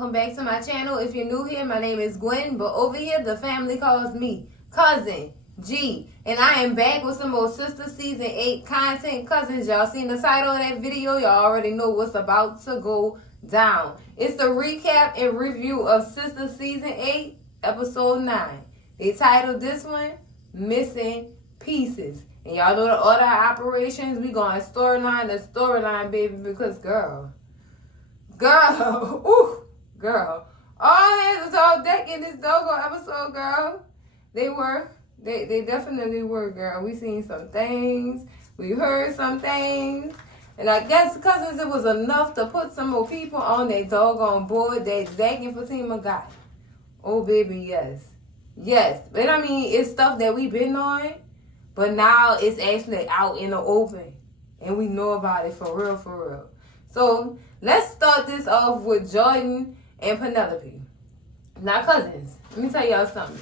welcome back to my channel. If you're new here, my name is Gwen, but over here the family calls me Cousin G, and I am back with some more Sistas Season 8 content. Cousins, y'all seen the title of that video, y'all already know what's about to go down. It's the recap and review of Sistas Season 8, Episode 9. They titled this one, Missing Pieces. And y'all know the order of operations, we going storyline to storyline, baby, because girl, all hands was on deck in this doggone episode, girl. They definitely were, girl. We seen some things, we heard some things, and I guess, cousins, it was enough to put some more people on their doggone board that Zach and Fatima got. Oh, baby, yes. But I mean, it's stuff that we've been on, but now it's actually out in the open, and we know about it for real. So let's start this off with Jordan and Penelope. Now, cousins, let me tell y'all something.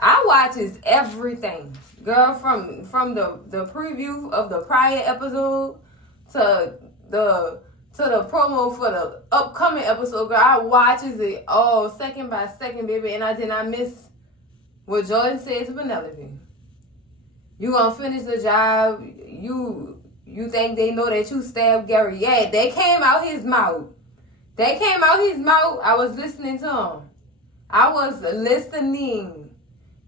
I watches everything, girl, from the preview of the prior episode to the promo for the upcoming episode, girl. I watches it all second by second, baby, and I did not miss what Jordan said to Penelope. You gonna finish the job? You think they know that you stabbed Gary? Yeah, they came out his mouth. I was listening to him. I was listening.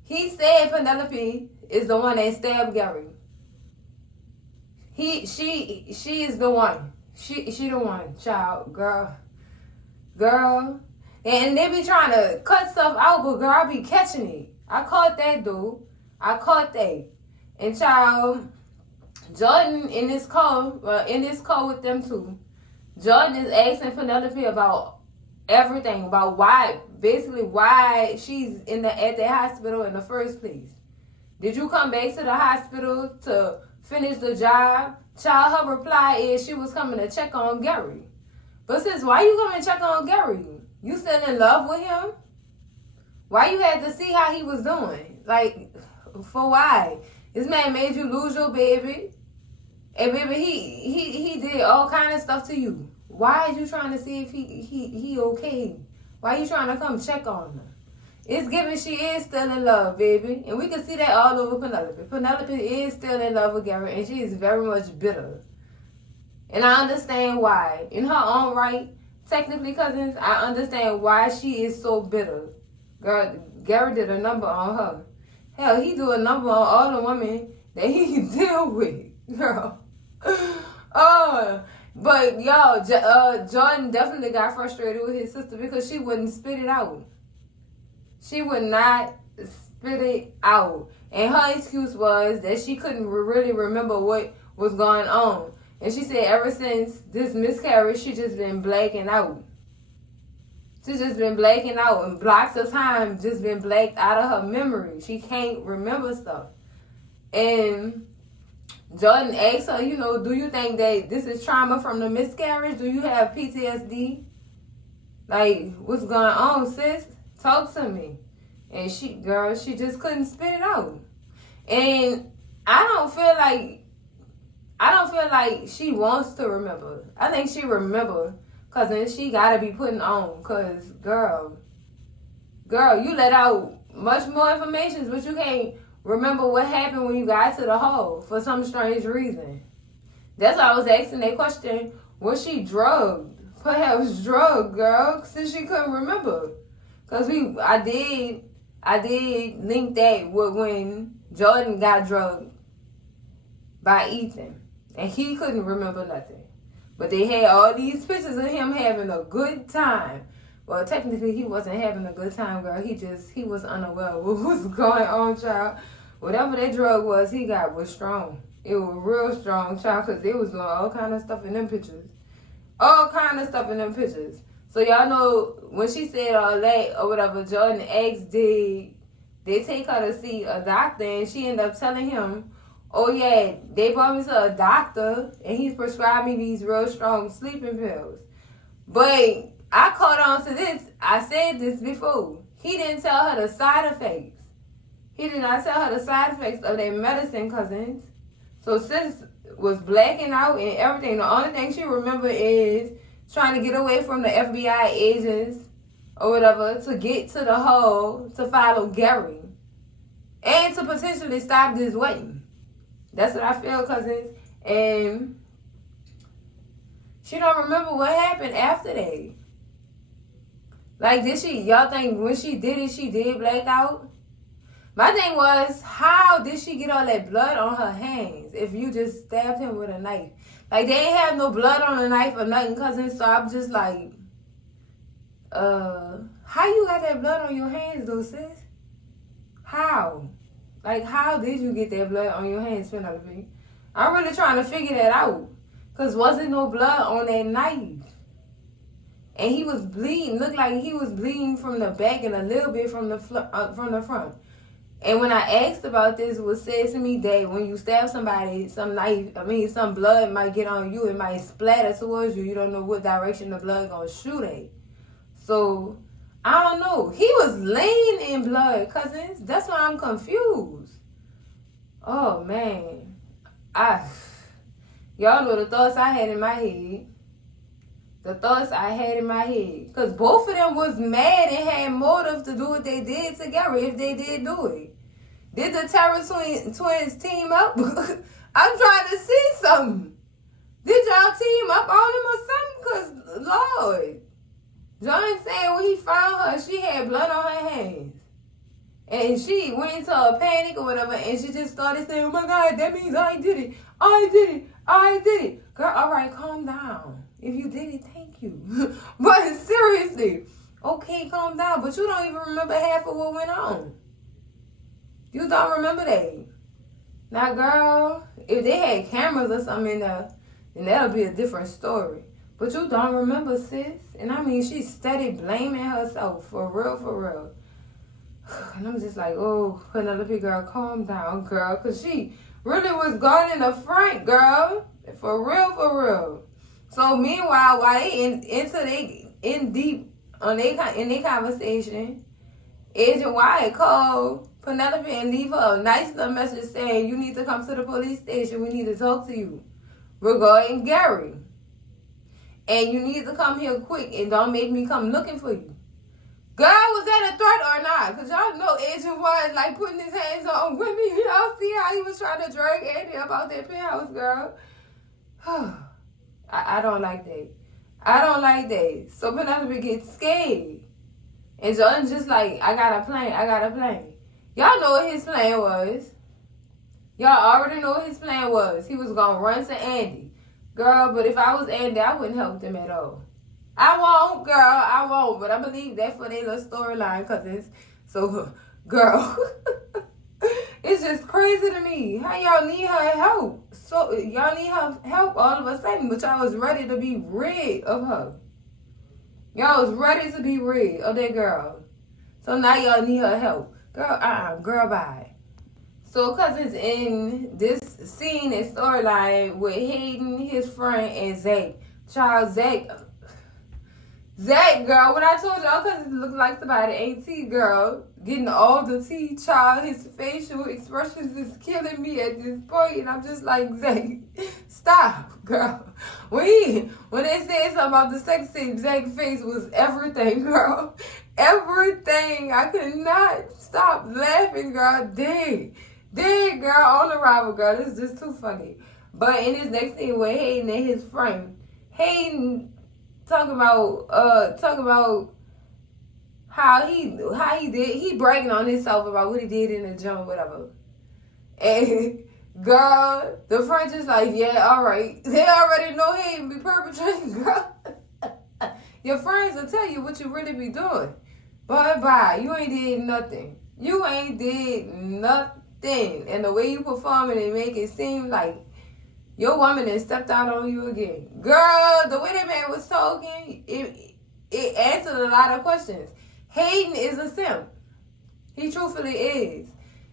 He said Penelope is the one that stabbed Gary. She is the one. She the one, child, girl. And they be trying to cut stuff out, but girl, I be catching it. I caught that, dude. And child, Jordan in this call with them too, Jordan is asking Penelope about everything, about why she's at the hospital in the first place. Did you come back to the hospital to finish the job? Child, her reply is she was coming to check on Gary. But sis, why you coming to check on Gary? You still in love with him? Why you had to see how he was doing? Like, for why? This man made you lose your baby. And baby, he did all kind of stuff to you. Why are you trying to see if he okay? Why are you trying to come check on her? It's given she is still in love, baby. And we can see that all over Penelope. Penelope is still in love with Gary, and she is very much bitter. And I understand why. In her own right, technically, cousins, I understand why she is so bitter. Girl, Gary did a number on her. Hell, he do a number on all the women that he deal with, girl. But y'all, Jordan definitely got frustrated with his sister because she wouldn't spit it out. She would not spit it out. And her excuse was that she couldn't really remember what was going on. And she said ever since this miscarriage, she just been blacking out. She's just been blacking out, and blocks of time just been blacked out of her memory. She can't remember stuff. And Jordan asked her, do you think that this is trauma from the miscarriage? Do you have PTSD? Like, what's going on, sis? Talk to me. And she just couldn't spit it out. And I don't feel like she wants to remember. I think she remember. Cause then she gotta be putting on. Cause girl, you let out much more information, but you can't remember what happened when you got to the hole for some strange reason. That's why I was asking that question. Was she drugged? Perhaps drugged, girl, since she couldn't remember. Cause I did link that with when Jordan got drugged by Ethan, and he couldn't remember nothing. But they had all these pictures of him having a good time. Well, technically, he wasn't having a good time, girl. He was unaware of what was going on, child. Whatever that drug was he got was strong. It was real strong, child, because they was doing all kind of stuff in them pictures. So y'all know, when she said all that, or whatever, Jordan asked, did they take her to see a doctor? And she ended up telling him, oh yeah, they brought me to a doctor and he's prescribed me these real strong sleeping pills. But I caught on to this. I said this before. He didn't tell her the side effects. He did not tell her the side effects of their medicine, cousins. So sis was blacking out and everything. The only thing she remembered is trying to get away from the FBI agents or whatever to get to the hole to follow Gary and to potentially stop this wedding. That's what I feel, cousins. And she don't remember what happened after that. Like, y'all think when she did black out? My thing was, how did she get all that blood on her hands if you just stabbed him with a knife? Like, they ain't have no blood on the knife or nothing, cousin. So I'm just like, how you got that blood on your hands, though, sis? How? Like, how did you get that blood on your hands, Penelope? I'm really trying to figure that out. Because wasn't no blood on that knife. And he was bleeding. Looked like he was bleeding from the back and a little bit from the front. And when I asked about this, it was said to me that when you stab somebody, some blood might get on you. It might splatter towards you. You don't know what direction the blood gonna shoot at. So, I don't know. He was laying in blood, cousins. That's why I'm confused. Oh, man. Y'all know the thoughts I had in my head. Because both of them was mad and had motive to do what they did together if they did do it. Did the Terror twins team up? I'm trying to see something. Did y'all team up on him or something? Because, Lord. John said when he found her, she had blood on her hands. And she went into a panic or whatever, and she just started saying, oh my God, that means I did it. Girl, all right, calm down. If you did it, thank you. But seriously, okay, calm down. But you don't even remember half of what went on. You don't remember that. Now, girl, if they had cameras or something in there, then that'll be a different story. But you don't remember, sis. And I mean, she steady blaming herself. For real. And I'm just like, oh, Penelope, girl, calm down, girl. Because she really was going in the front, girl. For real. So, meanwhile, while they in deep in their conversation, Agent Wyatt called Penelope and leave her a nice little message saying, you need to come to the police station. We need to talk to you regarding Gary. And you need to come here quick and don't make me come looking for you. Girl, was that a threat or not? Because y'all know Agent was like putting his hands on women. Y'all see how he was trying to drag Andy about that penthouse, girl. I don't like that. So Penelope gets scared. And Jordan's just like, I got a plan. Y'all know what his plan was. Y'all already know what his plan was. He was going to run to Andy. Girl, but if I was Andy, I wouldn't help them at all. I won't. But I believe that for their little storyline, cousins. So, girl, it's just crazy to me. How y'all need her help? So, y'all need her help all of a sudden, but y'all was ready to be rid of her. Y'all was ready to be rid of that girl. So now y'all need her help. Girl, bye. So, cousins, in this scene and storyline with Hayden, his friend, and Zach. Child, Zach, girl, when I told y'all cousins look like somebody ain't tea, girl, getting all the tea, child, his facial expressions is killing me at this point, and I'm just like, Zach, stop, girl. When they said something about the sex tape, Zach's face was everything, girl. Everything. I could not stop laughing, girl. Dang, girl, on the rival, girl. This is just too funny. But in this next scene with Hayden and his friend, Hayden talk about how he did. He bragging on himself about what he did in the gym, whatever. And girl, the friend just like, yeah, all right. They already know Hayden be perpetrating, girl. Your friends will tell you what you really be doing. But bye, you ain't did nothing. And the way you perform it and make it seem like your woman has stepped out on you again. Girl, the way that man was talking, it answered a lot of questions. Hayden is a simp. He truthfully is.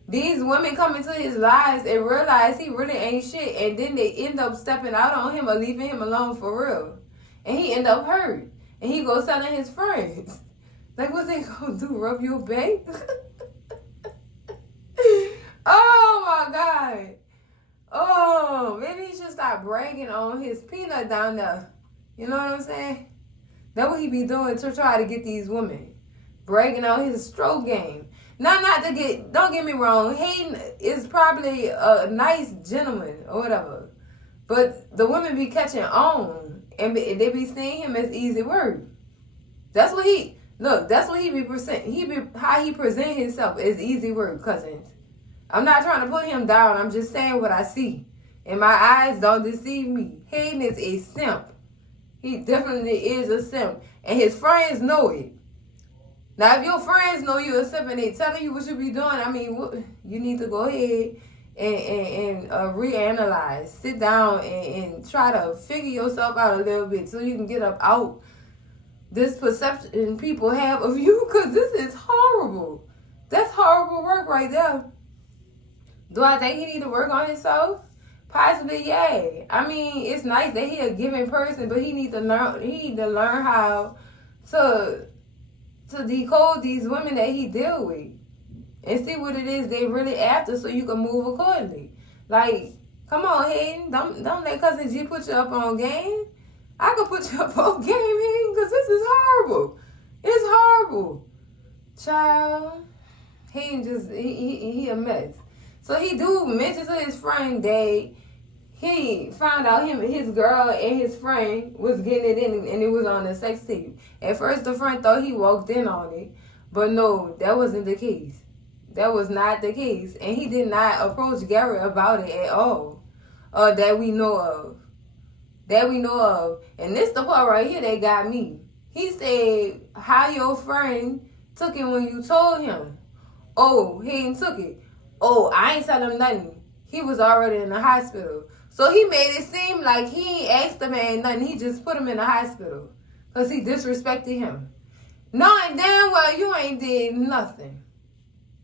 These women come into his lives and realize he really ain't shit. And then they end up stepping out on him or leaving him alone for real. And he end up hurt. And he goes telling his friends. Like, what they gonna do? Rub your back? Oh, my God. Oh, maybe he should stop bragging on his peanut down there You know what I'm saying? That's what he be doing to try to get these women. Bragging out his stroke game. Not to get, don't get me wrong, Hayden is probably a nice gentleman or whatever. But the women be catching on and they be seeing him as easy work. That's what he, look, that's what he be how he present himself as easy work, cousins. I'm not trying to put him down. I'm just saying what I see. And my eyes don't deceive me. Hayden is a simp. He definitely is a simp. And his friends know it. Now, if your friends know you're a simp and they telling you what you be doing, I mean, you need to go ahead and reanalyze. Sit down and try to figure yourself out a little bit so you can get up out this perception people have of you, because this is horrible. That's horrible work right there. Do I think he need to work on himself? Possibly, yeah. I mean, it's nice that he a giving person, but he need to learn how to decode these women that he deal with and see what it is they really after, so you can move accordingly. Like, come on, Hayden, don't let cousin G put you up on game. I could put you up on game, Hayden, because this is horrible. It's horrible, child. Hayden just he a mess. So he do mention to his friend that he found out his girl and his friend was getting it in, and it was on a sex tape. At first, the friend thought he walked in on it, but no, that wasn't the case. That was not the case, and he did not approach Gary about it at all. That we know of. And this the part right here that got me. He said, how your friend took it when you told him. Oh, he ain't took it. Oh, I ain't tell him nothing. He was already in the hospital. So he made it seem like he ain't asked the man nothing. He just put him in the hospital because he disrespected him. Knowing damn well you ain't did nothing.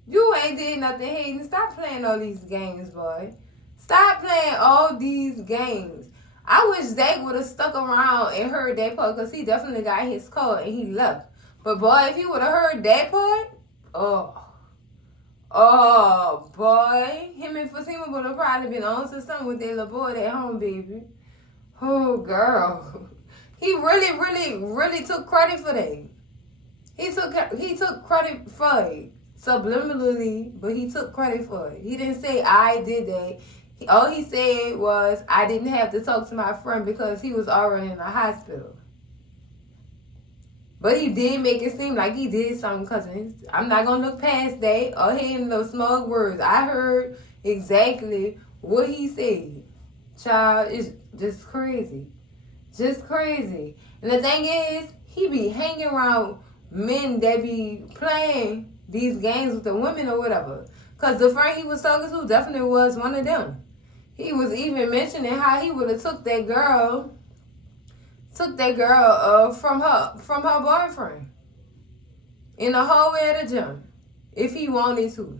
You ain't did nothing, Hayden. Stop playing all these games, boy. Stop playing all these games. I wish Zach would have stuck around and heard that part, because he definitely got his call and he left. But boy, if he would have heard that part, oh boy, him and Fatima would have probably been on to something with their little boy at home, baby. Oh girl, he really took credit for that. He took credit for it subliminally, but he took credit for it. He didn't say I did that. All he said was, I didn't have to talk to my friend because he was already in the hospital. But he did make it seem like he did something, cousins. I'm not going to look past that or hearing those smug words. I heard exactly what he said. Child, it's just crazy. Just crazy. And the thing is, he be hanging around men that be playing these games with the women or whatever. Because the friend he was talking to definitely was one of them. He was even mentioning how he would have took that girl from her boyfriend in the hallway of the gym if he wanted to.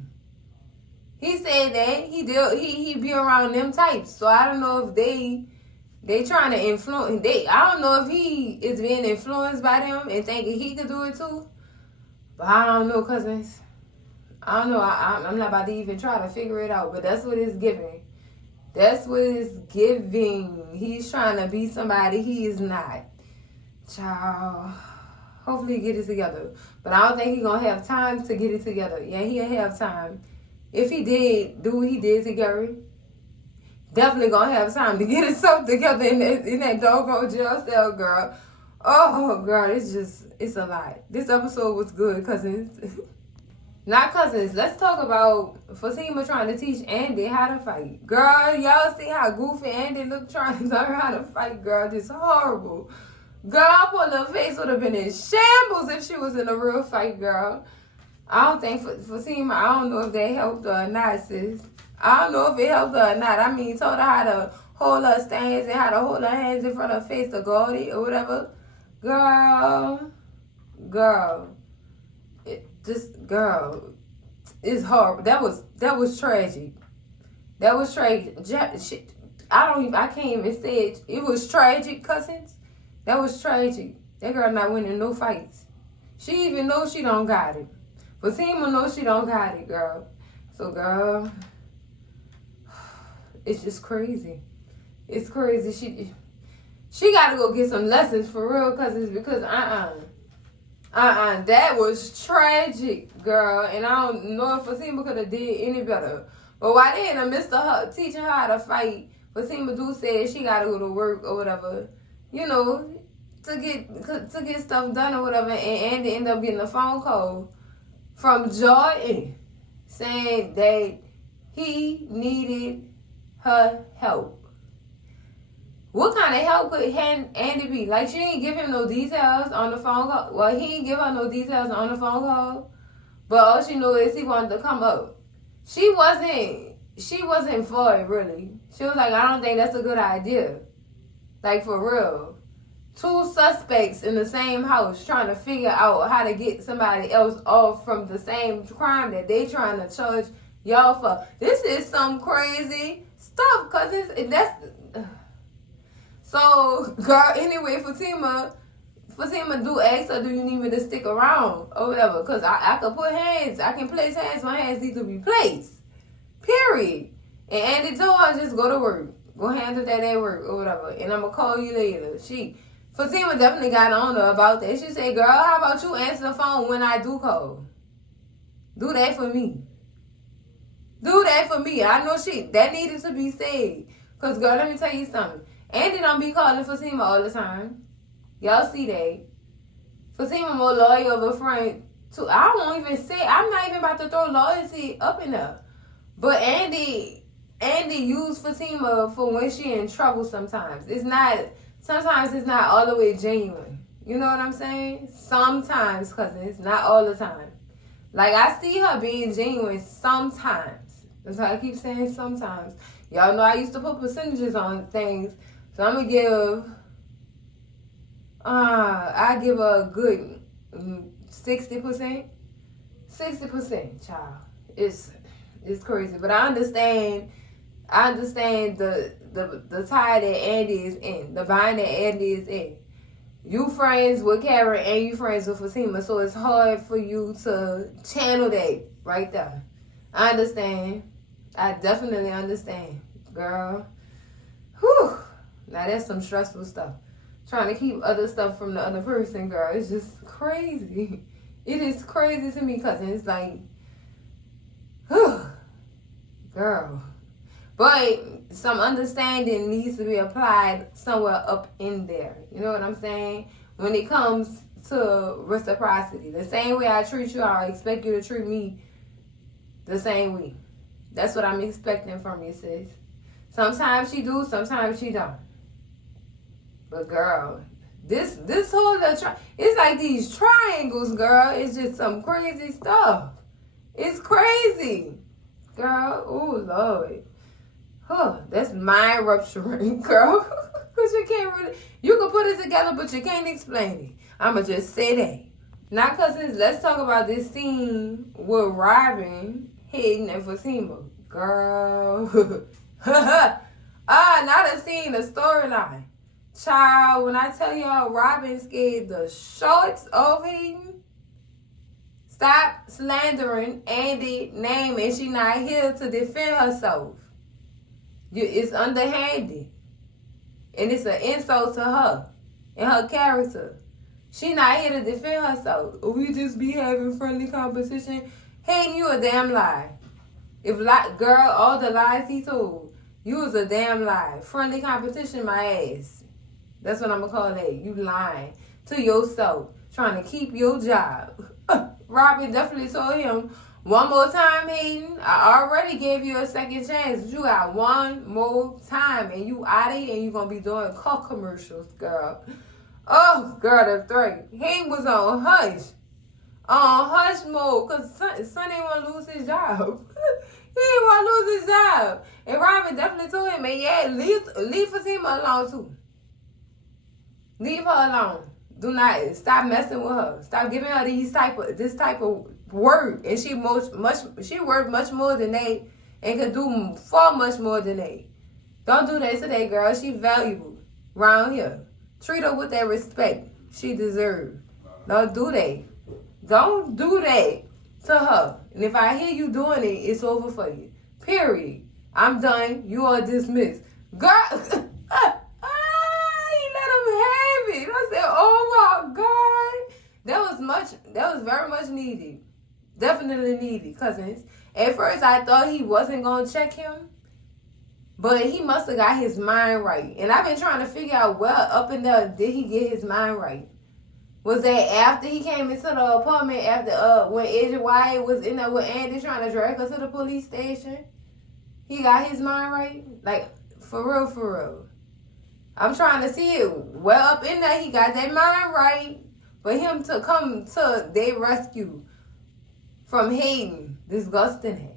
He said that he be around them types. So I don't know if they trying to influence. I don't know if he is being influenced by them and thinking he could do it too. But I don't know, cousins. I don't know. I'm not about to even try to figure it out. But that's what it's giving. That's what it's giving. He's trying to be somebody he is not. Child. Hopefully he get it together. But I don't think he's going to have time to get it together. Yeah, he'll have time. If he did do what he did to Gary, definitely going to have time to get himself together in that doggone jail cell, girl. Oh, girl, it's a lot. This episode was good, cousins. Not cousins. Let's talk about Fatima trying to teach Andy how to fight. Girl, y'all see how goofy Andy looked trying to learn how to fight, girl. Just horrible. Girl, poor little face would have been in shambles if she was in a real fight, girl. I don't think Fatima, I don't know if that helped her or not, sis. I don't know if it helped her or not. I mean, told her how to hold her stance and how to hold her hands in front of her face to guard it or whatever. Girl. Girl, it's horrible. That was tragic. That was tragic. I can't even say it. It was tragic, cousins. That was tragic. That girl not winning no fights. She even knows she don't got it. Fatima knows she don't got it, girl. So, girl, it's just crazy. It's crazy. She got to go get some lessons for real, because that was tragic, girl. And I don't know if Fatima could have did any better. But while they in the midst of her teaching her how to fight, Fatima do say she got to go to work or whatever, you know, to get stuff done or whatever. And Andy ended up getting a phone call from Jordan saying that he needed her help. What kind of help could Andy be? Like, she didn't give him no details on the phone call. Well, he didn't give her no details on the phone call. But all she knew is he wanted to come up. She wasn't for it, really. She was like, I don't think that's a good idea. Like, for real. 2 suspects in the same house trying to figure out how to get somebody else off from the same crime that they trying to charge y'all for. This is some crazy stuff, because that's... So, girl, anyway, Fatima do ask her, do you need me to stick around or whatever? Because I can put hands. I can place hands. My hands need to be placed. Period. And Andy told her, just go to work. Go handle that at work or whatever. And I'm going to call you later. Fatima definitely got on her about that. She said, girl, how about you answer the phone when I do call? Do that for me. Do that for me. I know that needed to be said. Because, girl, let me tell you something. Andy don't be calling Fatima all the time. Y'all see that. Fatima more loyal of a friend too. I won't even say, I'm not even about to throw loyalty up in there. But Andy used Fatima for when she in trouble sometimes. Sometimes it's not all the way genuine. You know what I'm saying? Sometimes, cousins, not all the time. Like, I see her being genuine sometimes. That's why I keep saying sometimes. Y'all know I used to put percentages on things. So I'm going to give, I give her a good 60%. 60%, child. It's crazy. But I understand the tie that Andy is in, the bind that Andy is in. You friends with Karen and you friends with Fatima, so it's hard for you to channel that right there. I understand. I definitely understand, girl. Whew. Now that's some stressful stuff. Trying to keep other stuff from the other person, girl. It's just crazy. It is crazy to me, cousin. It's like, whew, girl. But some understanding needs to be applied somewhere up in there. You know what I'm saying? When it comes to reciprocity. The same way I treat you, I expect you to treat me the same way. That's what I'm expecting from you, sis. Sometimes she do, sometimes she don't. But girl, this whole it's like these triangles, girl. It's just some crazy stuff. It's crazy. Girl, oh Lord. Huh, that's mind rupturing, girl. Because you can put it together, but you can't explain it. I'ma just say that. Now, cousins, let's talk about this scene with Robin, Hayden, and Fatima. Girl. Not a scene, a storyline. Child, when I tell y'all Robin scared the shorts off Hayden, stop slandering Andy's name and she not here to defend herself. It's underhanded. And it's an insult to her and her character. She not here to defend herself. We just be having friendly competition. Hayden, you a damn lie. Girl, all the lies he told, you was a damn lie. Friendly competition, my ass. That's what I'm going to call that. You lying to yourself. Trying to keep your job. Robin definitely told him, one more time, Hayden. I already gave you a second chance. But you got one more time. And you out of here and you going to be doing car commercials, girl. Oh, girl, the threat. Hayden was on hush. On hush mode. Because son didn't want to lose his job. He didn't want to lose his job. And Robin definitely told him, man, yeah, leave Fatima alone too. Leave her alone. Do not stop messing with her. Stop giving her this type of work. And she worked much more than they and could do far much more than they. Don't do that to that girl. She valuable around here. Treat her with that respect she deserves. Don't do that. Don't do that to her. And if I hear you doing it, it's over for you. Period. I'm done. You are dismissed. Girl, he let That was very much needed. Definitely needed, cousins. At first, I thought he wasn't going to check him. But he must have got his mind right. And I've been trying to figure out where up in there did he get his mind right. Was that after he came into the apartment, after when Agent Wyatt was in there with Andy trying to drag her to the police station? He got his mind right? Like, for real, for real. I'm trying to see it. Well, up in there, he got that mind right. For him to come to their rescue from Hayden, disgusting him.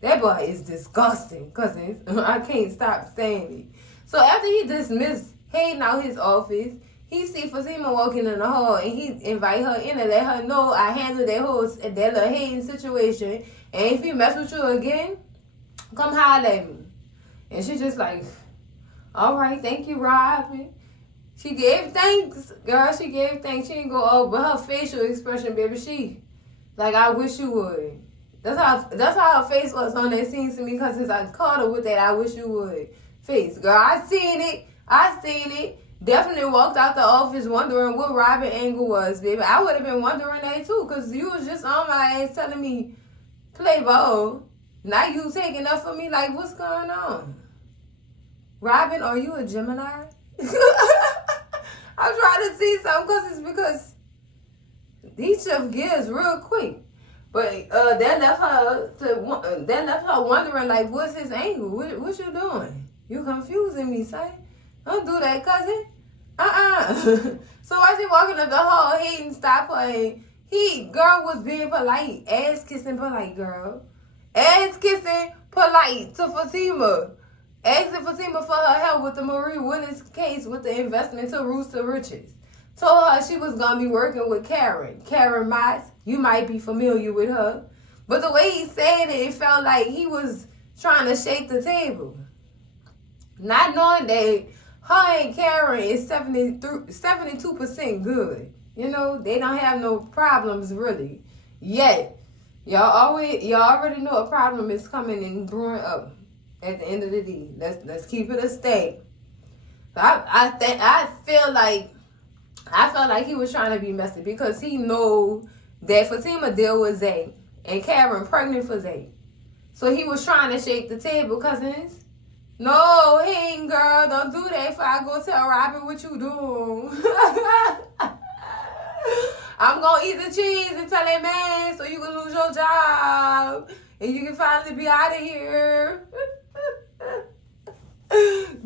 That boy is disgusting, cousins. I can't stop saying it. So after he dismissed Hayden out his office, he see Fatima walking in the hall and he invite her in and let her know I handled that little Hayden situation. And if he mess with you again, come holler at me. And she just like, all right, thank you, Robin. She gave thanks, girl. She gave thanks. She didn't go over her facial expression, baby. She like, I wish you would. That's how her face was on that scene to me, because since I caught her with that I wish you would face. Girl, I seen it. Definitely walked out the office wondering what Robin angle was, baby. I would have been wondering that too, because you was just on my ass telling me, play ball. Now you taking up for me, like, what's going on? Robin, are you a Gemini? I'm trying to see something, because these shift gears real quick. But that left her wondering, like, what's his angle? What you doing? You confusing me, son. Don't do that, cousin. So as he walking up the hall, Hayden stopped her and girl was being polite. Ass kissing polite, girl. Ass kissing polite to Fatima. Asking Fatima for her help with the Marie Willis case with the investment to Rooster Riches. Told her she was going to be working with Karen. Karen Mott. You might be familiar with her. But the way he said it felt like he was trying to shake the table. Not knowing that her and Karen is 72% good. You know, they don't have no problems really. Yet, y'all already know a problem is coming and brewing up at the end of the day. Let's keep it a stake. So I feel like he was trying to be messy, because he know that Fatima deal with Zay and Karen pregnant for Zay. So he was trying to shake the table, cousins. No, hey girl, don't do that if I go tell Robin what you doing. I'm gonna eat the cheese and tell that man so you can lose your job and you can finally be out of here.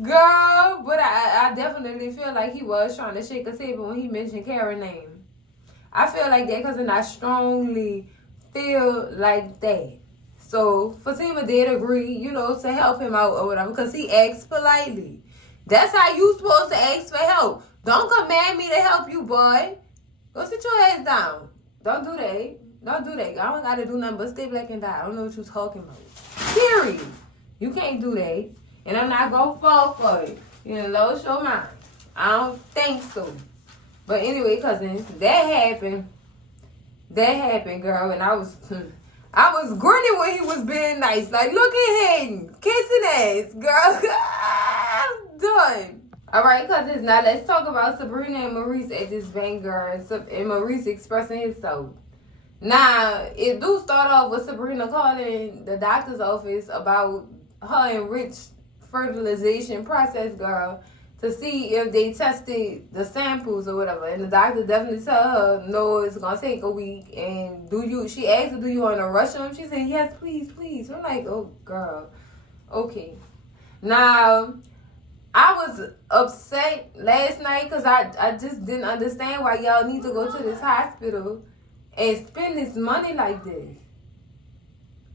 Girl, but I definitely feel like he was trying to shake a table when he mentioned Karen's name. I feel like that, because I strongly feel like that. So Fatima did agree, to help him out or whatever, because he asked politely. That's how you supposed to ask for help. Don't command me to help you, boy. Go sit your ass down. Don't do that. Don't do that. I don't got to do nothing but stay black and die. I don't know what you're talking about. Period. You can't do that. And I'm not going to fall for it. Lose your mind. I don't think so. But anyway, cousins, that happened. That happened, girl. And I was grinning when he was being nice. Like, look at Hayden. Kissing ass, girl. I'm done. All right, cousins, now let's talk about Sabrina and Maurice at this bank, girl. And Maurice expressing himself. Now, it do start off with Sabrina calling the doctor's office about her enriched fertilization process, girl, to see if they tested the samples or whatever. And the doctor definitely tell her, no, it's going to take a week. And she asked her, do you want to rush them? She said, yes, please. I'm like, oh, girl. Okay. Now, I was upset last night because I just didn't understand why y'all need to go to this hospital and spend this money like this.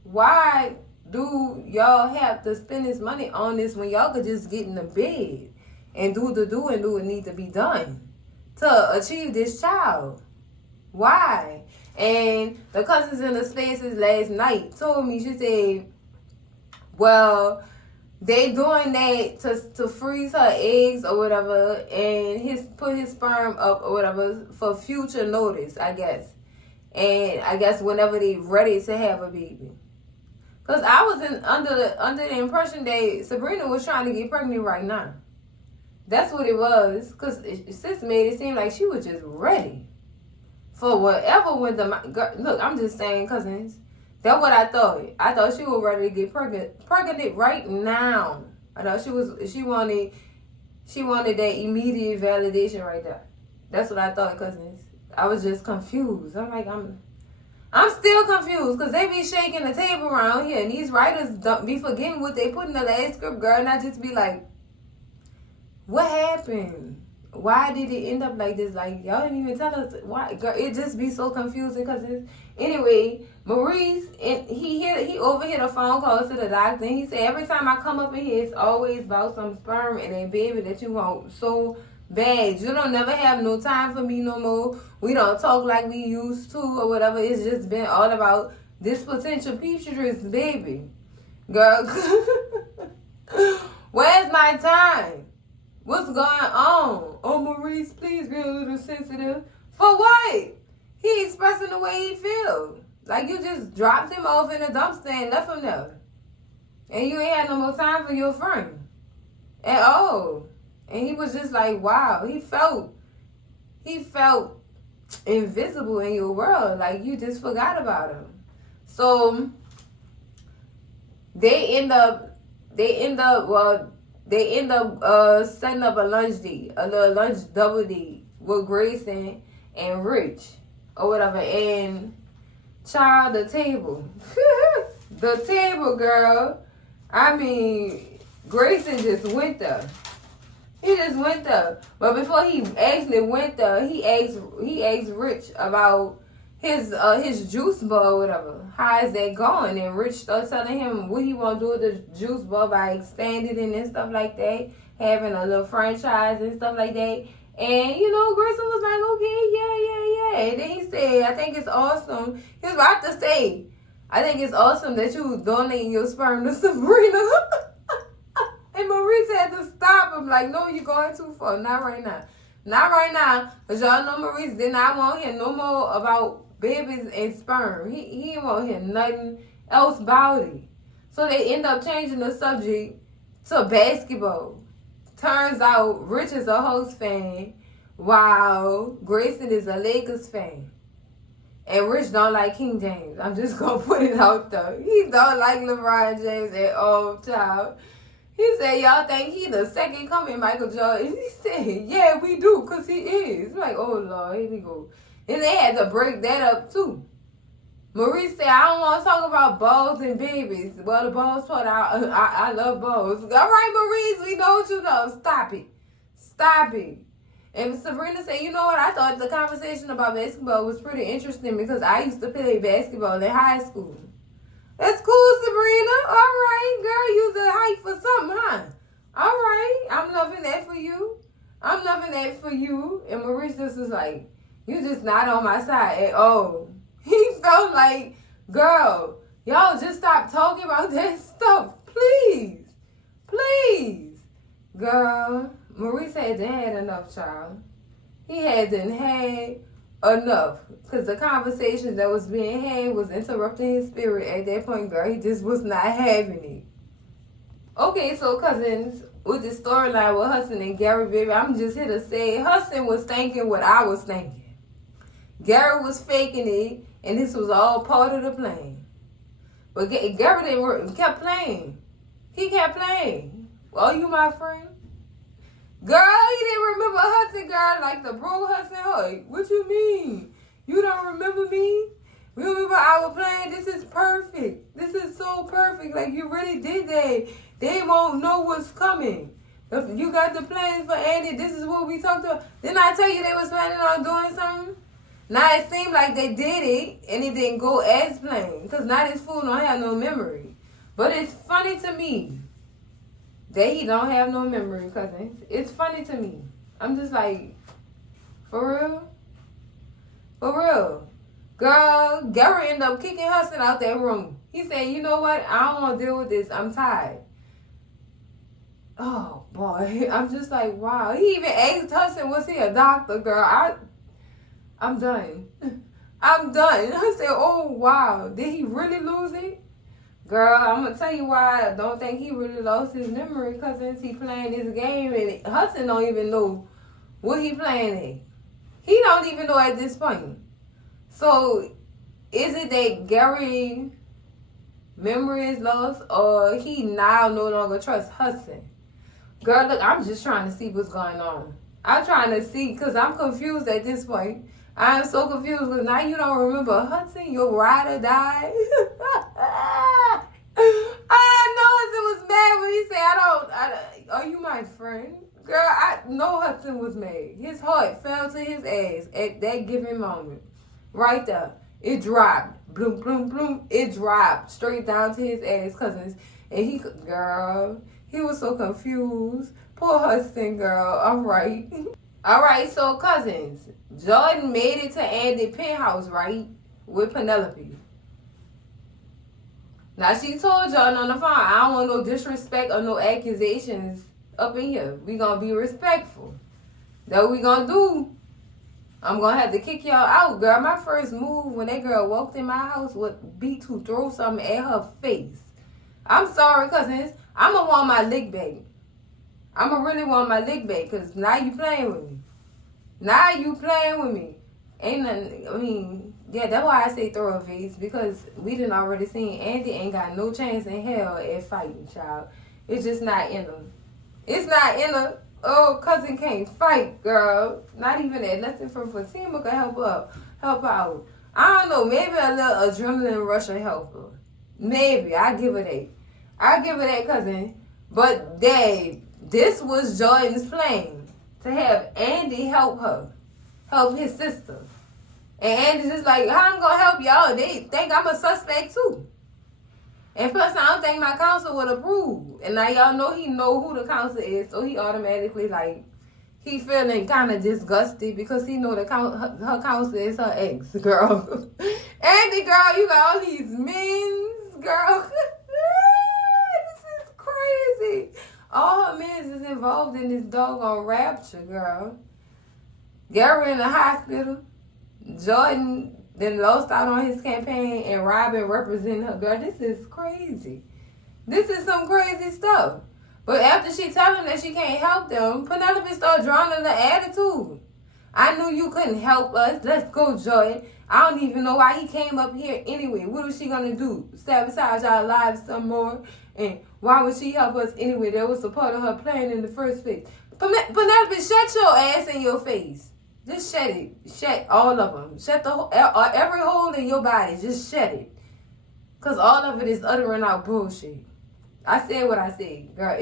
Why do y'all have to spend this money on this when y'all could just get in the bed and do what need to be done to achieve this child? Why? And the cousins in the spaces last night told me, she said, well, they doing that to freeze her eggs or whatever, and put his sperm up or whatever for future notice, I guess. And I guess whenever they ready to have a baby. Because I was under the impression that Sabrina was trying to get pregnant right now. That's what it was. Because sis made it seem like she was just ready. for whatever with the girl, look, I'm just saying, cousins. That's what I thought. I thought she was ready to get pregnant right now. I thought she wanted that immediate validation right there. That's what I thought, cousins. I was just confused. I'm like, I'm still confused because they be shaking the table around here and these writers don't be forgetting what they put in the last script, girl, and I just be like, what happened? Why did it end up like this? Like, y'all didn't even tell us why. Girl, it just be so confusing because anyway, Maurice, and he overheard a phone call to the doctor, and he said, every time I come up in here, it's always about some sperm and a baby that you want so bad. You don't never have no time for me no more. We don't talk like we used to or whatever. It's just been all about this potential futurist baby. Girl, where's my time? What's going on? Oh, Maurice, please be a little sensitive. For what? He expressing the way he feels. Like you just dropped him off in a dumpster and left him there. And you ain't had no more time for your friend. At all. And he was just like, wow. He felt invisible in your world. Like you just forgot about him. So they end up setting up a little lunch double date with Grayson and Rich or whatever. And child, the table. The table, girl. I mean, Grayson just went there. He just went there. But before he actually went there, he asked Rich about his juice bar or whatever. How is that going? And Rich started telling him what he want to do with the juice bar by expanding it and stuff like that. Having a little franchise and stuff like that. And, Grayson was like, okay, yeah. And then he said, I think it's awesome. He was about to say, I think it's awesome that you donating your sperm to Sabrina. And Maurice had to stop him. Like, no, you're going too far. Not right now. Not right now. Because y'all know Maurice did not want him no more about babies and sperm. He didn't want him nothing else about it. So they end up changing the subject to basketball. Turns out Rich is a Hawks fan while Grayson is a Lakers fan. And Rich don't like King James. I'm just going to put it out there. He don't like LeBron James at all, child. He said, y'all think he the second coming Michael Jordan? He said, yeah, we do, because he is. Like, oh, Lord, here we go. And they had to break that up, too. Maurice said, I don't want to talk about balls and babies. Well, the balls part, I love balls. All right, Maurice, we know what you love. Stop it. Stop it. And Sabrina said, you know what? I thought the conversation about basketball was pretty interesting because I used to play basketball in high school. That's cool, Sabrina. All right, girl, you was a hype for something, huh? All right, I'm loving that for you. I'm loving that for you. And Maurice just was like, you just not on my side at all. He felt like, girl, y'all just stop talking about that stuff. Please. Please. Girl, Maurice hadn't had enough, child. He hadn't had enough. Because the conversation that was being had was interrupting his spirit at that point, girl. He just was not having it. Okay, so cousins, with the storyline with Hudson and Gary, baby, I'm just here to say Hudson was thinking what I was thinking. Gary was faking it, and this was all part of the plan. But Gary kept playing. He kept playing. Well, you my friend? Girl, you didn't remember Hudson, girl, like the bro Hudson. Hey, what you mean? You don't remember me? Remember our plan? This is perfect. This is so perfect. Like, you really did that. They won't know what's coming. You got the plans for Andy. This is what we talked about. Didn't I tell you they was planning on doing something? Now it seemed like they did it, and it didn't go as planned. Because now this fool don't have no memory. But it's funny to me that he don't have no memory, cousins. It's funny to me. I'm just like, for real? For real. Girl, Gary ended up kicking Hudson out that room. He said, you know what? I don't want to deal with this. I'm tired. Oh, boy. I'm just like, wow. He even asked Hudson, was he a doctor, girl? I'm done. I'm done. I said, oh, wow. Did he really lose it? Girl, I'm going to tell you why I don't think he really lost his memory, because since he playing this game, and Hudson don't even know what he playing at. He don't even know at this point. So, is it that Gary memory is lost, or he now no longer trusts Hudson? Girl, look, I'm just trying to see what's going on. I'm trying to see, because I'm confused at this point. I'm so confused because now you don't remember Hudson, your rider died. I know Hudson was mad when he said, are you my friend? Girl, I know Hudson was mad. His heart fell to his ass at that given moment. Right there. It dropped. Bloom, bloom, bloom. It dropped straight down to his ass, cousins. And girl, he was so confused. Poor Hudson, girl. All right. All right, so cousins. Jordan made it to Andy's penthouse, right? With Penelope. Now, she told Jordan on the phone, I don't want no disrespect or no accusations up in here. We gonna be respectful. That what we gonna do. I'm gonna have to kick y'all out, girl. My first move when that girl walked in my house would be to throw something at her face. I'm sorry, cousins. I'ma want my lick back. I'ma really want my lick back, because now you playing with me. Now you playing with me. Ain't nothing, I mean, yeah, that's why I say throw a vase, because we done already seen Andy ain't got no chance in hell at fighting, child. It's just not in him. It's not in her. Oh, cousin can't fight, girl. Not even that. Nothing from Fatima could help her out. I don't know. Maybe a little adrenaline rush will help her. Maybe. I give her that, cousin. But this was Jordan's plan, to have Andy help her. Help his sister. And Andy's just like, how I'm going to help y'all? They think I'm a suspect too. And plus, I don't think my counsel would approve. And now y'all know he know who the counsel is, so he automatically, like, he feeling kind of disgusted because he know her counsel is her ex, girl. Andy, girl, you got all these men's, girl. This is crazy. All her men's is involved in this doggone rapture, girl. Gary in the hospital. Jordan then lost out on his campaign, and Robin representing her. Girl, this is crazy. This is some crazy stuff. But after she tell him that she can't help them, Penelope started drawing on the attitude. I knew you couldn't help us. Let's go, Jordan. I don't even know why he came up here anyway. What was she going to do? Sabotage our lives some more? And why would she help us anyway? That was a part of her plan in the first place. Penelope, shut your ass in your face. Just shut it. Shut all of them. Shut every hole in your body. Just shut it. Because all of it is uttering out bullshit. I said what I said. Girl,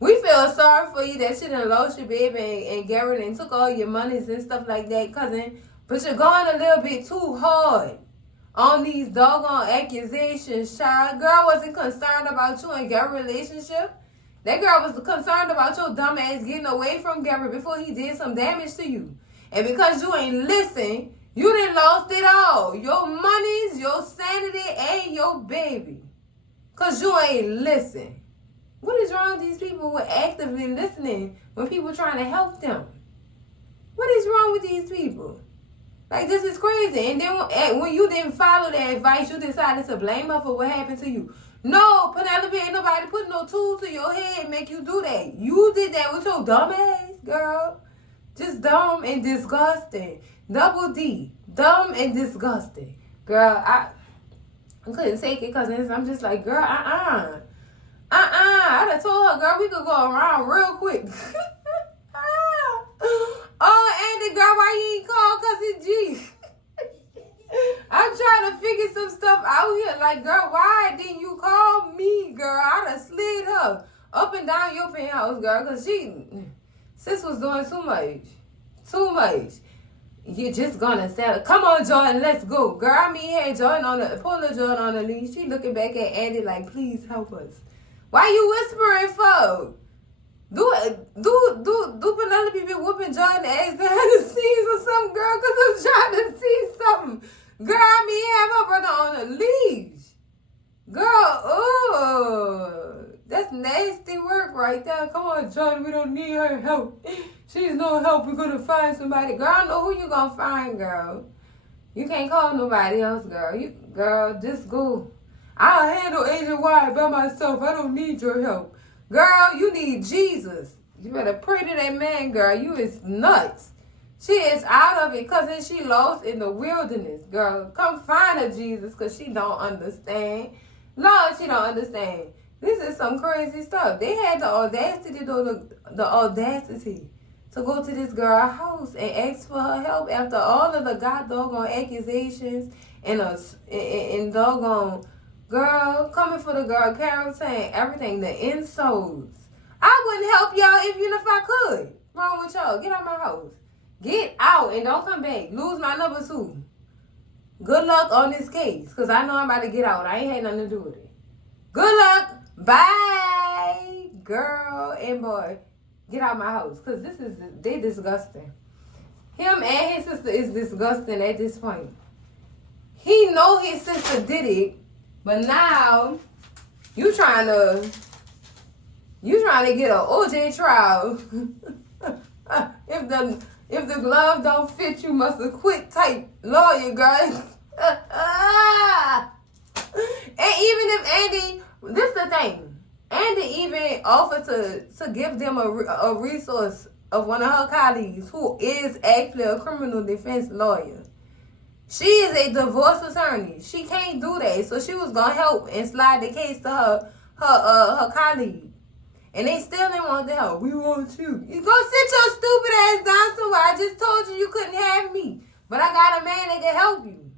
we feel sorry for you that you done lost your baby and Gary and took all your monies and stuff like that, cousin. But you're going a little bit too hard on these doggone accusations, child. Girl wasn't concerned about you and Gary's relationship. That girl was concerned about your dumb ass getting away from Gary before he did some damage to you. And because you ain't listen, you done lost it all. Your monies, your sanity, and your baby. Because you ain't listen. What is wrong with these people with actively listening when people trying to help them? What is wrong with these people? Like, this is crazy. And then when you didn't follow that advice, you decided to blame her for what happened to you. No, Penelope, ain't nobody put no tool to your head and make you do that. You did that with your dumb ass, girl. Just dumb and disgusting. Double D. Dumb and disgusting. Girl, I couldn't take it because I'm just like, girl, I done told her, girl, we could go around real quick. Oh, Andy, girl, why you ain't call Cousin G? I'm trying to figure some stuff out here. Like, girl, why didn't you call me, girl? I done slid her up and down your penthouse, girl, because sis was doing too much. Too much. You're just gonna say, come on, Jordan, let's go. Girl, I mean, had Jordan pull the Jordan on the leash. She looking back at Andy like, please help us. Why you whispering for? Do Penelope be whooping Jordan ass behind the scenes or something, girl? Because I'm trying to see something. Girl, I mean, have her brother on a leash. Girl, oh, that's nasty work right there. Come on, Jordan, we don't need her help. She's no help. We're going to find somebody. Girl, I know who you going to find, girl. You can't call nobody else, girl. Girl, just go. I'll handle Agent Y by myself. I don't need your help. Girl, you need Jesus. You better pray to that man, girl. You is nuts. She is out of it because she lost in the wilderness, girl. Come find her, Jesus, because she don't understand. Lord, she don't understand. This is some crazy stuff. They had the audacity, to go to this girl's house and ask for her help after all of the god doggone accusations and doggone girl coming for the girl Carol saying everything, the insults. I wouldn't help y'all even if I could. What's wrong with y'all? Get out my house. Get out and don't come back. Lose my number too. Good luck on this case, because I know I'm about to get out. I ain't had nothing to do with it. Good luck. Bye, girl and boy. Get out my house, because they disgusting. Him and his sister is disgusting at this point. He know his sister did it, but now you trying to get an OJ trial. If the glove don't fit, you must have quit type lawyer, guys. And even if Andy, this is the thing, Andy even offered to give them a resource of one of her colleagues who is actually a criminal defense lawyer. She is a divorce attorney. She can't do that, so she was gonna help and slide the case to her colleague. And they still didn't want the help. We want you. You go sit your stupid ass down somewhere. I just told you couldn't have me. But I got a man that can help you.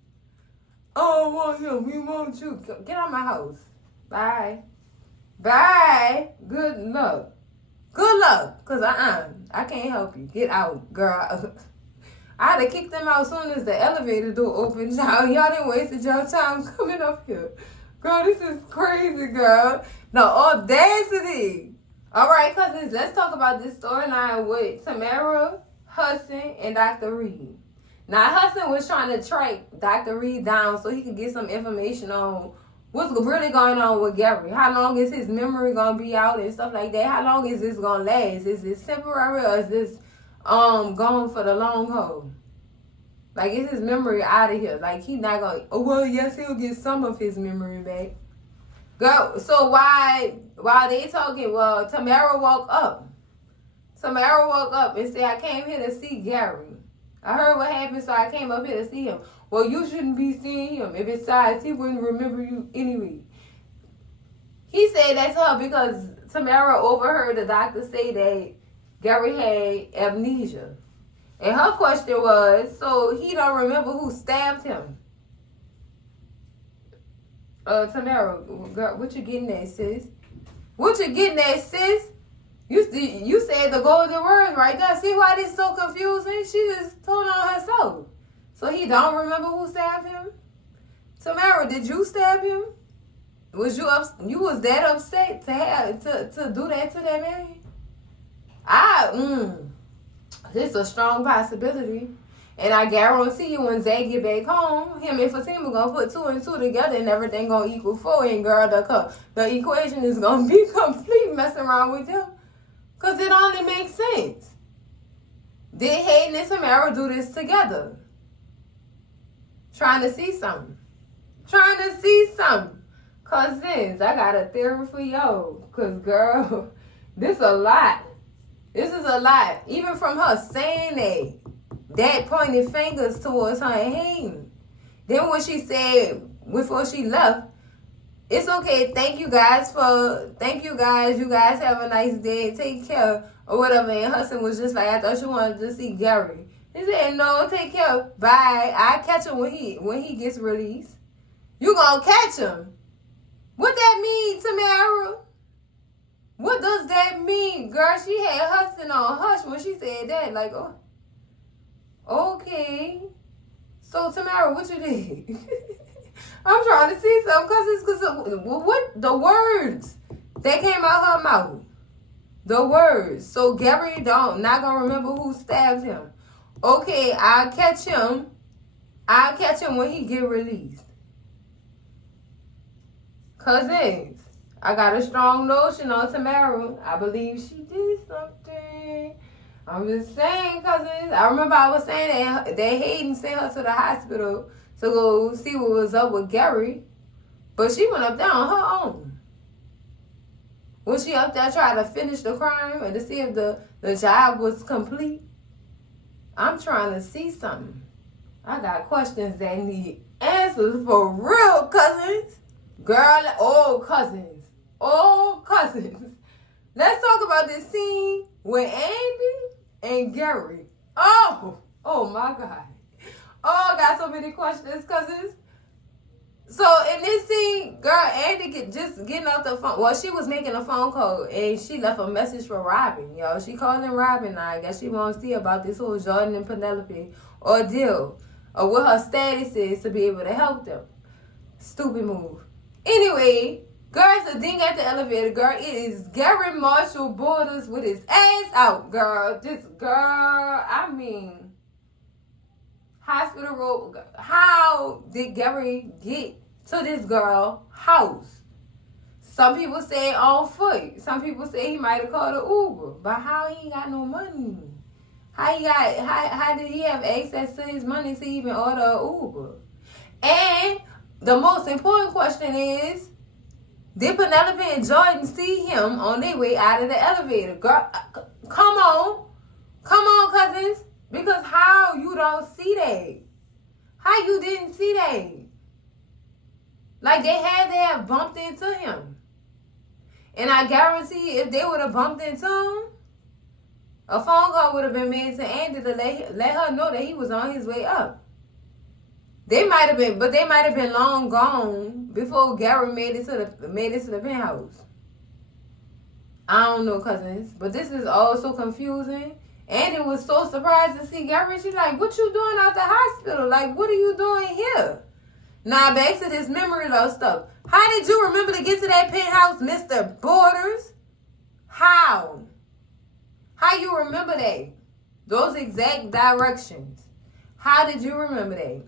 Oh, I want him. We want you. Get out my house. Bye. Bye. Good luck. Good luck. Because I can't help you. Get out, girl. I had to kick them out as soon as the elevator door opened. Y'all didn't waste your time coming up here. Girl, this is crazy, girl. The audacity. All right, cousins, let's talk about this storyline with Tamara, Hudson, and Dr. Reed. Now, Hudson was trying to track Dr. Reed down so he could get some information on what's really going on with Gary. How long is his memory going to be out and stuff like that? How long is this going to last? Is this temporary or is this going for the long haul? Like, is his memory out of here? Like, he's not going to, oh, well, yes, he'll get some of his memory back. Go. So while they talking, well, Tamara woke up. Tamara woke up and said, I came here to see Gary. I heard what happened, so I came up here to see him. Well, you shouldn't be seeing him. And besides, he wouldn't remember you anyway. He said that to her because Tamara overheard the doctor say that Gary had amnesia. And her question was, so he don't remember who stabbed him? Tamara, girl, what you getting at, sis? What you getting at, sis? You said the golden word right there. See why this is so confusing? She just told on herself. So he don't remember who stabbed him? Tamara, did you stab him? Was you was that upset to do that to that man? This is a strong possibility. And I guarantee you when Zay get back home, him and Fatima gonna put 2 and 2 together and everything gonna equal 4. And girl, the equation is gonna be complete messing around with them. Because it only makes sense. Did Hayden and Tamara do this together? Trying to see something. Cousins, I got a theory for y'all. Because, girl, this is a lot. Even from her saying that pointed fingers towards her and Hayden. Then when she said, before she left, it's okay, thank you guys. You guys have a nice day. Take care. Or whatever. And Hudson was just like, I thought you wanted to see Gary. He said, no, take care. Bye. I'll catch him when he gets released. You gonna catch him. What that mean, Tamara? What does that mean? Girl, she had Hudson on hush when she said that. Like, oh, okay. So, Tamara, what you did? I'm trying to see something because what the words that came out her mouth. The words. So Gary not gonna remember who stabbed him. Okay, I'll catch him when he get released. Cousins, I got a strong notion on Tamara. I believe she did something. I'm just saying, cousins. I remember I was saying that Hayden sent her to the hospital to go see what was up with Gary. But she went up there on her own. Was she up there trying to finish the crime and to see if the job was complete? I'm trying to see something. I got questions that need answers for real, cousins. Girl, old cousins. Old cousins. Let's talk about this scene with Andy and Gary. Oh my God. Oh, I got so many questions, cousins. So in this scene, girl, Andy just getting off the phone. Well, she was making a phone call and she left a message for Robin. Yo, she calling Robin now. I guess she wants to see about this whole Jordan and Penelope ordeal, or what her status is to be able to help them. Stupid move. Anyway, girl, it's a ding at the elevator. Girl, it is Gary Marshall Borders with his ass out, girl. This girl, I mean, hospital road. How did Gary get to this girl house? Some people say on foot. Some people say he might have called an Uber. But how he ain't got no money? How did he have access to his money to even order an Uber? And the most important question is, did Penelope and Jordan see him on their way out of the elevator? Girl, come on, cousins. Because how you don't see that? How you didn't see that? Like, they had to have bumped into him. And I guarantee if they would have bumped into him, a phone call would have been made to Andy to let her know that he was on his way up. They might have been long gone before Gary made it to the penthouse. I don't know, cousins, but this is all so confusing. Andy was so surprised to see Gary. She's like, "What you doing out the hospital? Like, what are you doing here?" Now back to this memory loss stuff. How did you remember to get to that penthouse, Mr. Borders? How? How you remember that? Those exact directions. How did you remember that?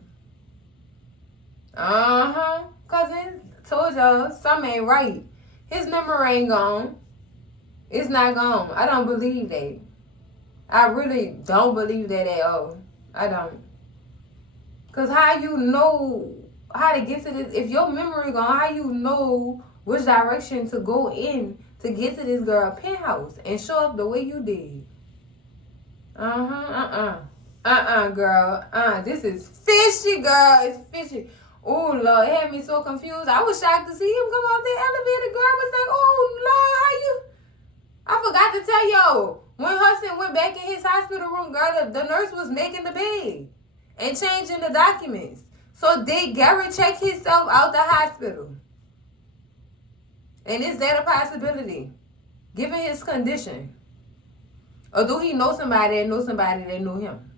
Cousin, told y'all, something ain't right. His memory ain't gone. It's not gone. I don't believe that. I really don't believe that at all. I don't. Because how you know how to get to this? If your memory gone, how you know which direction to go in to get to this girl penthouse and show up the way you did? Girl. This is fishy, girl. It's fishy. Oh, Lord, it had me so confused. I was shocked to see him come out the elevator. Girl, I was like, oh, Lord, how you... I forgot to tell y'all. When Hudson went back in his hospital room, girl, the nurse was making the bed and changing the documents. So did Gary check himself out the hospital? And is that a possibility, given his condition? Or do he know somebody that knows somebody that knew him?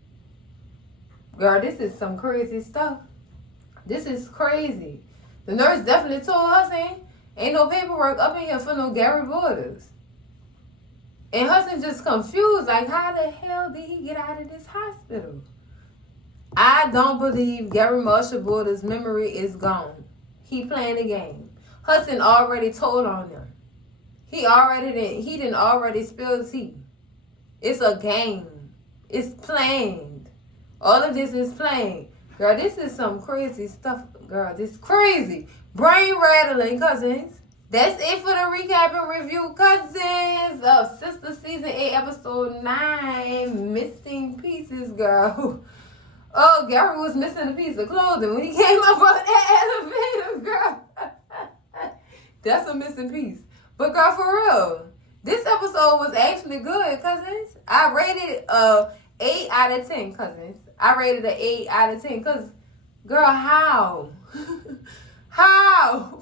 Girl, this is some crazy stuff. This is crazy. The nurse definitely told Hudson, ain't no paperwork up in here for no Gary Borders. And Hudson just confused, like, how the hell did he get out of this hospital? I don't believe Gary Marshall Borders' memory is gone. He playing the game. Hudson already told on him. He didn't already spill tea. It's a game. It's planned. All of this is planned. Girl, this is some crazy stuff. Girl, this crazy. Brain rattling, cousins. That's it for the recap and review, cousins, of Sistas Season 8, Episode 9, Missing Pieces, girl. Oh, Gary was missing a piece of clothing when he came up on that elevator, girl. That's a missing piece. But, girl, for real, this episode was actually good, cousins. I rated 8 out of 10, cousins. I rated an 8 out of 10 because, girl, how? How?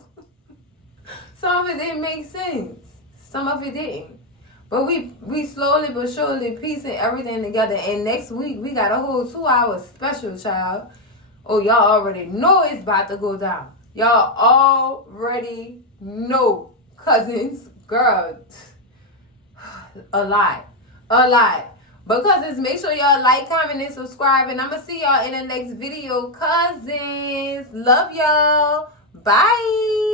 Some of it didn't make sense. Some of it didn't. But we slowly but surely piecing everything together. And next week, we got a whole 2-hour special, child. Oh, y'all already know it's about to go down. Y'all already know, cousins. Girl, a lot. But cousins, make sure y'all like, comment, and subscribe. And I'm going to see y'all in the next video, cousins. Love y'all. Bye.